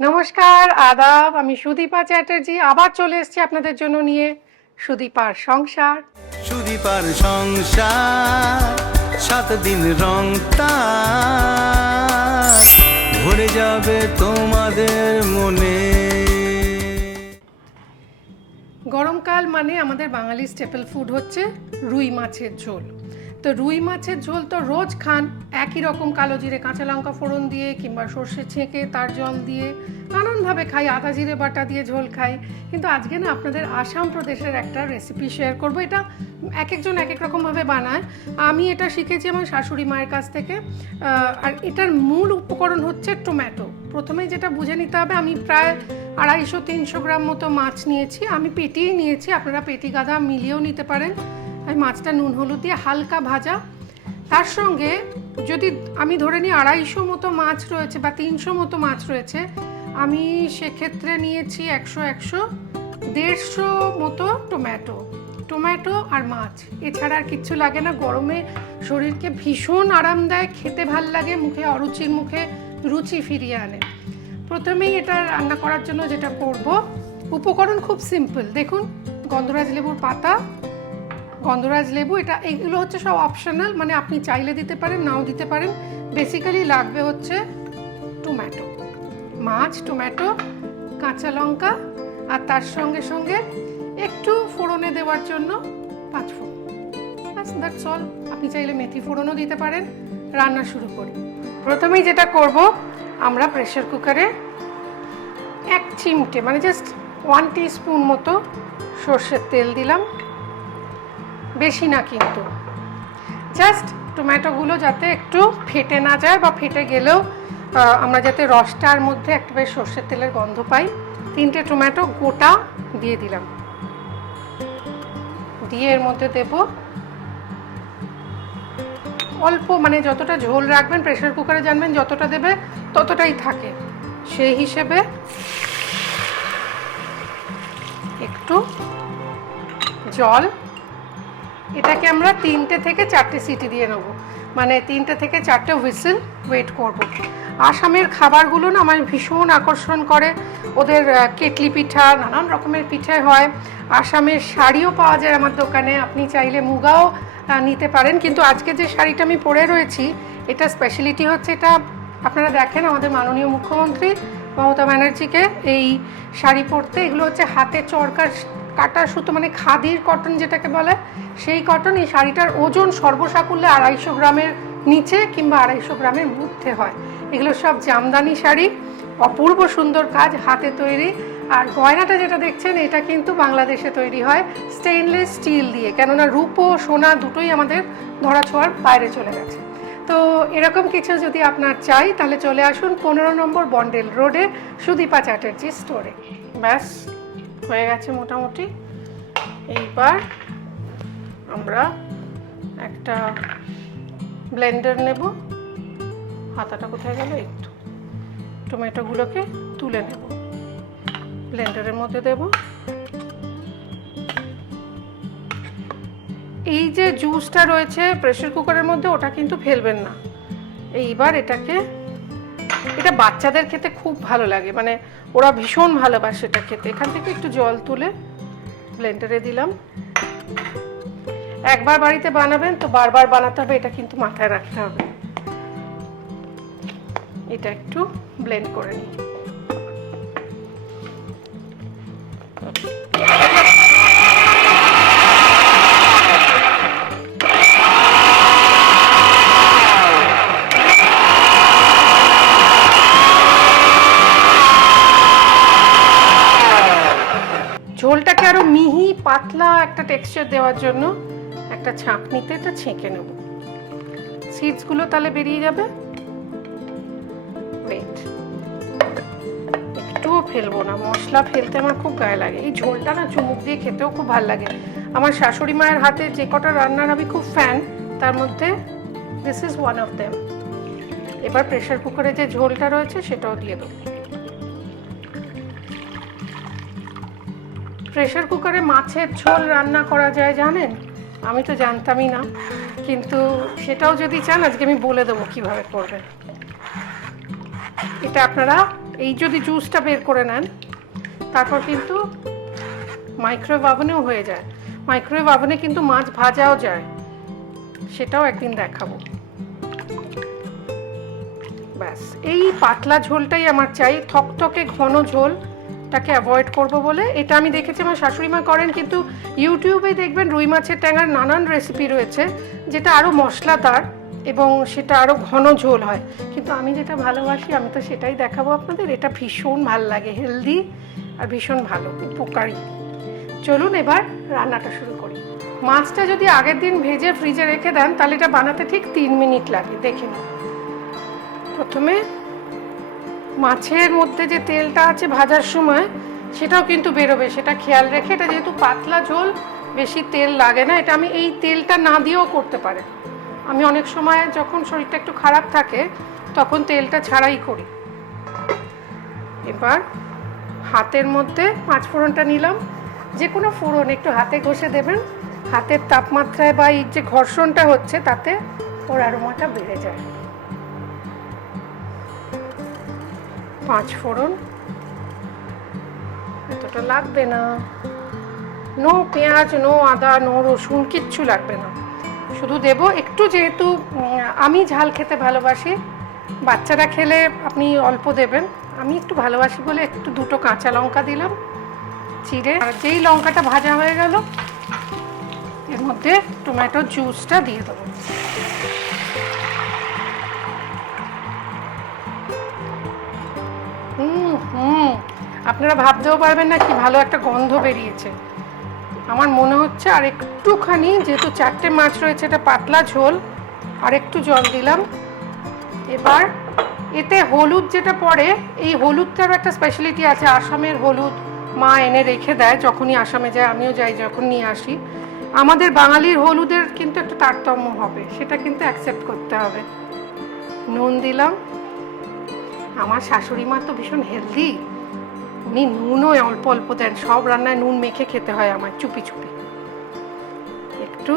নমস্কার, আদাব। আমি সুদীপা চ্যাটার্জি আবার চলে এসেছি আপনাদের জন্য নিয়ে সুদীপার সংসার। সুদীপার সংসার 7 দিন রংটা ভরে যাবে তোমাদের মনে। গরমকাল মানে আমাদের বাঙালি স্টেপল ফুড হচ্ছে রুই মাছের ঝোল। তো রুই মাছের ঝোল তো রোজ খান, একই রকম কালো জিরে কাঁচা লঙ্কা ফোড়ন দিয়ে কিংবা সর্ষে ছেঁকে তার জল দিয়ে নানানভাবে খাই, আদা জিরে বাটা দিয়ে ঝোল খাই। কিন্তু আজকে না আপনাদের আসাম প্রদেশের একটা রেসিপি শেয়ার করব। এটা এক একজন এক এক রকমভাবে বানায়। আমি এটা শিখেছি আমার শাশুড়ি মায়ের কাছ থেকে। আর এটার মূল উপকরণ হচ্ছে টমেটো। প্রথমেই যেটা বুঝে নিতে হবে, আমি প্রায় 250-300 গ্রাম মতো মাছ নিয়েছি। আমি পেটিই নিয়েছি, আপনারা পেটি গাদা মিলিয়েও নিতে পারেন। আমি মাছটা নুন হলুদ দিয়ে হালকা ভাজা, তার সঙ্গে যদি আমি ধরে নিই 250 মতো মাছ রয়েছে বা 300 মতো মাছ রয়েছে, আমি সেক্ষেত্রে নিয়েছি 150 মতো টমেটো আর মাছ। এছাড়া আর কিচ্ছু লাগে না। গরমে শরীরকে ভীষণ আরাম দেয়, খেতে ভাল লাগে, অরুচির মুখে রুচি ফিরিয়ে আনে। প্রথমেই এটা রান্না করার জন্য যেটা করব, উপকরণ খুব সিম্পল। দেখুন, গন্ধরাজ লেবুর পাতা, গন্ধরাজ লেবু, এইগুলো হচ্ছে সব অপশনাল, মানে আপনি চাইলে দিতে পারেন, নাও দিতে পারেন। বেসিক্যালি লাগবে হচ্ছে টমেটো, মাছ, টমেটো, কাঁচা লঙ্কা, আর তার সঙ্গে সঙ্গে একটু ফোড়নে দেওয়ার জন্য 5 ফোড়ন। That's all. আপনি চাইলে মেথি ফোড়নও দিতে পারেন। রান্না শুরু করি। প্রথমেই যেটা করব, আমরা প্রেসার কুকারে 1 চিমটে মানে জাস্ট 1 টিস্পুন মতো সর্ষের তেল দিলাম। বেশি না কিন্তু, জাস্ট টমেটোগুলো যাতে একটু ফেটে না যায়, বা ফেটে গেলেও আমরা যাতে রসটার মধ্যে একেবারে সর্ষের তেলের গন্ধ পাই। 3টে টমেটো গোটা দিয়ে দিলাম। দিয়ে এর মধ্যে দেব অল্প, মানে যতটা ঝোল রাখবেন প্রেসার কুকারে জানবেন যতটা দেবে ততটাই থাকে, সেই হিসেবে একটু জল। এটাকে আমরা 3টে থেকে 4টে সিটি দিয়ে নেব, মানে 3টে থেকে 4টে হুইসেল ওয়েট করব। আসামের খাবারগুলো না আমার ভীষণ আকর্ষণ করে। ওদের কেটলি পিঠা, নানান রকমের পিঠে হয়। আসামের শাড়িও পাওয়া যায় আমার দোকানে, আপনি চাইলে মুগাও নিতে পারেন। কিন্তু আজকে যে শাড়িটা আমি পরে রয়েছি, এটা স্পেশালিটি হচ্ছে, এটা আপনারা দেখেন আমাদের মাননীয় মুখ্যমন্ত্রী মমতা ব্যানার্জিকে এই শাড়ি পরতে। এগুলো হচ্ছে হাতে চরকার কাটা সুতো, মানে খাদির কটন যেটাকে বলে, সেই কটন। এই শাড়িটার ওজন সর্বসাকুল্যে 250 গ্রামের নিচে কিংবা 250 গ্রামের মধ্যে হয়। এগুলো সব জামদানি শাড়ি, অপূর্ব সুন্দর কাজ, হাতে তৈরি। আর গয়নাটা যেটা দেখছেন, এটা কিন্তু বাংলাদেশে তৈরি হয় স্টেইনলেস স্টিল দিয়ে, কেননা রূপো সোনা দুটোই আমাদের ধরাছোঁয়ার বাইরে চলে গেছে। তো এরকম কিছু যদি আপনার চাই, তাহলে চলে আসুন 15 নম্বর বন্ডেল রোডে সুদীপা চ্যাটার্জি স্টোরে। ব্যাস হয়ে গেছে মোটামুটি। এইবার আমরা একটা ব্লেন্ডার নেব। হাতাটা কোথায় গেল? একটু টমেটোগুলোকে তুলে নেব, ব্লেন্ডারের মধ্যে দেব। এই যে জুসটা রয়েছে প্রেসার কুকারের মধ্যে, ওটা কিন্তু ফেলবেন না। এইবার এটা বাচ্চাদের খেতে খুব ভালো লাগে, মানে ওরা ভীষণ ভালোবাসে এটা খেতে। এখান থেকে একটু জল তুলে ব্লেন্ডারে দিলাম। একবার বাড়িতে বানাবেন তো বারবার বানাতে হবে, এটা কিন্তু মাথায় রাখতে হবে। এটা একটু ব্লেন্ড করে নিই। ঝোলটাকে আরো মিহি পাতলা একটা টেক্সচার দেওয়ার জন্য একটা ছাঁকনিতে এটা ছেঁকে নেব। সিডসগুলো তাহলে বেরিয়ে যাবে। ওয়েট, একটুও ফেলবো না, মশলা ফেলতে আমার খুব গায়ে লাগে। এই ঝোলটা না চুমুক দিয়ে খেতেও খুব ভালো লাগে। আমার শাশুড়ি মায়ের হাতে যে কটা রান্নার আমি খুব ফ্যান, তার মধ্যে this is one of them. এবার প্রেসার কুকারে যে ঝোলটা রয়েছে সেটাও দিয়ে দেবো। প্রেসার কুকারে মাছের ঝোল রান্না করা যায় জানেন? আমি তো জানতামই না, কিন্তু সেটাও যদি চান আজকে আমি বলে দেবো কীভাবে করবেন। এটা আপনারা এই যদি জুসটা বের করে নেন তারপর কিন্তু মাইক্রোওয়েভ ওভেনেও হয়ে যায়। মাইক্রোওয়েভ ওভেনে কিন্তু মাছ ভাজাও যায়, সেটাও একদিন দেখাবো। ব্যাস, এই পাতলা ঝোলটাই আমার চাই, থকথকে ঘন ঝোলটাকে অ্যাভয়েড করব বলে। এটা আমি দেখেছি আমার শাশুড়ি মা করেন, কিন্তু ইউটিউবে দেখবেন রুই মাছের ট্যাঙার নানান রেসিপি রয়েছে যেটা আরও মশলাদার এবং সেটা আরও ঘন ঝোল হয়, কিন্তু আমি যেটা ভালোবাসি আমি তো সেটাই দেখাবো আপনাদের। এটা ভীষণ ভালো লাগে, হেলদি আর ভীষণ ভালো, উপকারী। চলুন এবার রান্নাটা শুরু করি। মাছটা যদি আগের দিন ভেজে ফ্রিজে রেখে দেন তাহলে এটা বানাতে ঠিক 3 মিনিট লাগে। দেখে নিন, প্রথমে মাছের মধ্যে যে তেলটা আছে ভাজার সময় সেটাও কিন্তু বেরোবে, সেটা খেয়াল রেখে। এটা যেহেতু পাতলা ঝোল, বেশি তেল লাগে না। এটা আমি এই তেলটা না দিয়েও করতে পারে। আমি অনেক সময় যখন শরীরটা একটু খারাপ থাকে তখন তেলটা ছাড়াই করি। এবার হাতের মধ্যে পাঁচ ফোড়নটা নিলাম। যে কোনো ফোড়ন একটু হাতে ঘষে দেবেন, হাতের তাপমাত্রায় বা এই যে ঘর্ষণটা হচ্ছে তাতে ওর অ্যারোমাটা বেড়ে যায়। পাঁচ ফোড়ন এতটা লাগবে না, নো পেঁয়াজ, নো আদা, নো রসুন, কিচ্ছু লাগবে না। শুধু দেব একটু, যেহেতু আমি ঝাল খেতে ভালোবাসি, বাচ্চারা খেলে আপনি অল্প দেবেন, আমি একটু ভালোবাসি বলে একটু 2টো কাঁচা লঙ্কা দিলাম চিড়ে। আর যেই লঙ্কাটা ভাজা হয়ে গেল এর মধ্যে টমেটোর জুসটা দিয়ে দেবো। আপনারা ভাবতেও পারবেন না কি ভালো একটা গন্ধ বেরিয়েছে। আমার মনে হচ্ছে আর একটুখানি, যেহেতু 4টে মাছ রয়েছে, এটা পাতলা ঝোল, আর একটু জল দিলাম। এবার এতে হলুদ যেটা পড়ে, এই হলুদটার একটা স্পেশালিটি আছে। আসামের হলুদ মা এনে রেখে দেয়, যখনই আসামে যায়, আমিও যাই যখন নিয়ে আসি। আমাদের বাঙালির হলুদের কিন্তু একটা তারতম্য হবে, সেটা কিন্তু অ্যাকসেপ্ট করতে হবে। নুন দিলাম। আমার শাশুড়ি মা তো ভীষণ হেলদি, উনি নুনও অল্প অল্প দেন, সব রান্নায় নুন মেখে খেতে হয় আমার, চুপি চুপি। একটু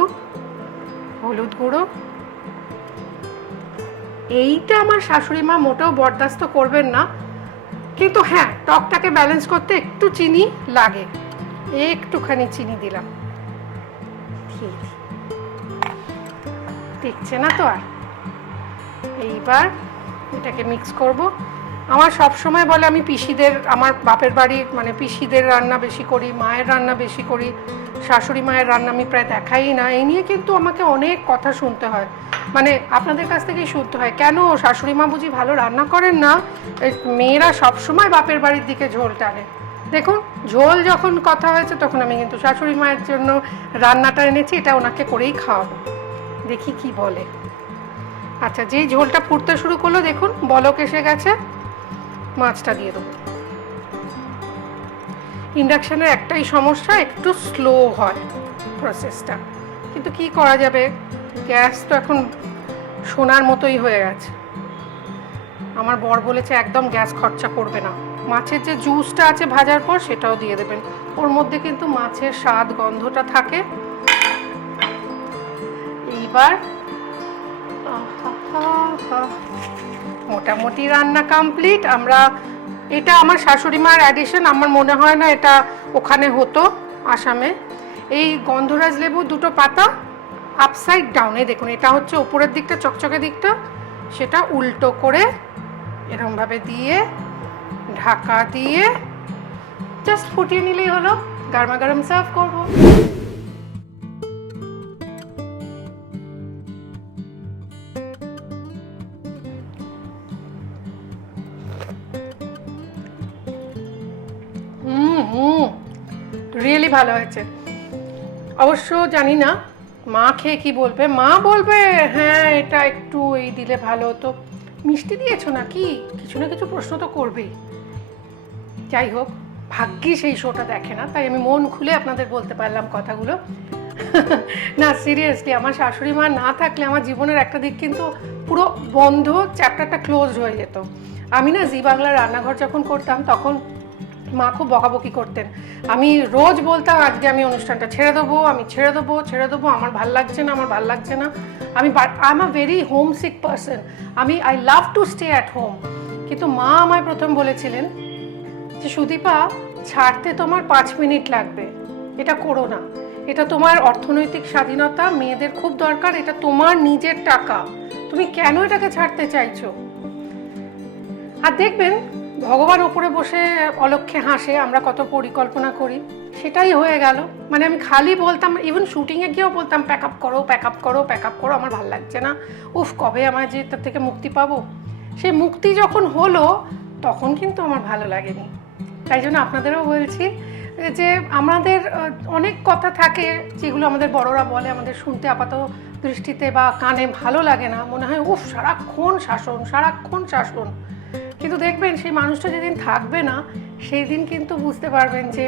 হলুদ গুঁড়ো। এইটা আমার শাশুড়ি মা মোটেও বরদাস্ত করবেন না, কিন্তু হ্যাঁ, টকটাকে ব্যালেন্স করতে একটু চিনি লাগে, একটুখানি চিনি দিলাম। দেখছে না তো আর। এইবার এটাকে মিক্স করব। আমার সব সময় বলে আমি পিসিদের, আমার বাপের বাড়ির মানে পিসিদের রান্না বেশি করি, মায়ের রান্না বেশি করি, শাশুড়ি মায়ের রান্না আমি প্রায় দেখাই না। এই নিয়ে কিন্তু আমাকে অনেক কথা শুনতে হয়, মানে আপনাদের কাছ থেকেই শুনতে হয়, কেন শাশুড়ি মা বুঝি ভালো রান্না করেন না, মেয়েরা সব সময় বাপের বাড়ির দিকে ঝোল টানে। দেখুন, ঝোল যখন কথা হয়েছে তখন আমি কিন্তু শাশুড়ি মায়ের জন্য রান্নাটা এনেছি, এটা ওনাকে করেই খাওয়াবো, দেখি কি বলে। আচ্ছা, যেই ঝোলটা ফুটতে শুরু করলো দেখুন বলক এসে গেছে, মাছটা দিয়ে দেবো। ইন্ডাকশানের একটাই সমস্যা, একটু স্লো হয় প্রসেসটা, কিন্তু কি করা যাবে, গ্যাস তো এখন সোনার মতোই হয়ে গেছে। আমার বর বলেছে একদম গ্যাস খরচা করবে না। মাছের যে জুসটা আছে ভাজার পর সেটাও দিয়ে দেবেন, ওর মধ্যে কিন্তু মাছের স্বাদ গন্ধটা থাকে। এইবার মোটামুটি রান্না কমপ্লিট। আমরা, এটা আমার শাশুড়ি মার অ্যাডিশন, আমার মনে হয় না এটা ওখানে হতো আসামে। এই গন্ধরাজ লেবু 2টো পাতা আপসাইড ডাউনে, দেখুন এটা হচ্ছে উপরের দিকটা, চকচকে দিকটা, সেটা উল্টো করে এরকমভাবে দিয়ে ঢাকা দিয়ে জাস্ট ফুটিয়ে নিলেই হলো, গরমা গরম সার্ভ করবো। রিয়েলি ভালো হয়েছে। অবশ্য জানি না মা খেয়ে কি বলবে, মা বলবে হ্যাঁ এটা একটু এই দিলে ভালো হতো, মিষ্টি দিয়েছো নাকি, কিছু না কিছু প্রশ্ন তো করবেই। যাই হোক, ভাগ্যি সেই শোটা দেখে না, তাই আমি মন খুলে আপনাদের বলতে পারলাম কথাগুলো। না সিরিয়াসলি, আমার শাশুড়ি মা না থাকলে আমার জীবনের একটা দিক কিন্তু পুরো বন্ধ, চ্যাপ্টারটা ক্লোজ হয়ে যেত। আমি না জি বাংলার রান্নাঘর যখন করতাম তখন মা খুব বকাবকি করতেন। আমি রোজ বলতাম আজকে আমি অনুষ্ঠানটা ছেড়ে দেবো, আমি ছেড়ে দেবো, আমার ভাল লাগছে না। I am a very home sick person, I love to stay at home, কিন্তু মা আমায় প্রথম বলেছিলেন যে সুদীপা, ছাড়তে তোমার 5 মিনিট লাগবে, এটা করো না, এটা তোমার অর্থনৈতিক স্বাধীনতা, মেয়েদের খুব দরকার, এটা তোমার নিজের টাকা, তুমি কেন এটাকে ছাড়তে চাইছো? আর দেখবেন ভগবান ওপরে বসে অলক্ষ্যে হাসে, আমরা কত পরিকল্পনা করি, সেটাই হয়ে গেল। মানে আমি খালি বলতাম, ইভেন শুটিংয়ে গিয়েও বলতাম প্যাক আপ করো, প্যাক আপ করো, প্যাক আপ করো, আমার ভালো লাগছে না, উফ কবে আমার যে তার থেকে মুক্তি পাবো। সেই মুক্তি যখন হলো তখন কিন্তু আমার ভালো লাগেনি। তাই জন্য আপনাদেরও বলছি যে আমাদের অনেক কথা থাকে যেগুলো আমাদের বড়রা বলে, আমাদের শুনতে আপাত দৃষ্টিতে বা কানে ভালো লাগে না, মনে হয় উফ সারাক্ষণ শাসন, সারাক্ষণ শাসন। কিন্তু দেখবেন সেই মানুষটা যেদিন থাকবে না সেই দিন কিন্তু বুঝতে পারবেন যে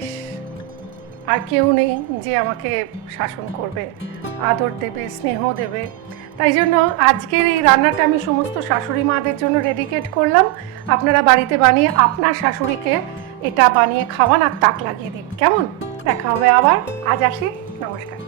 ইস, আর কেউ নেই যে আমাকে শাসন করবে, আদর দেবে, স্নেহ দেবে। তাই জন্য আজকের এই রান্নাটা আমি সমস্ত শাশুড়ি মাদের জন্য ডেডিকেট করলাম। আপনারা বাড়িতে বানিয়ে আপনার শাশুড়িকে এটা বানিয়ে খাওয়ান আর তাক লাগিয়ে দিন, কেমন? দেখা হবে আবার। আজ আসি, নমস্কার।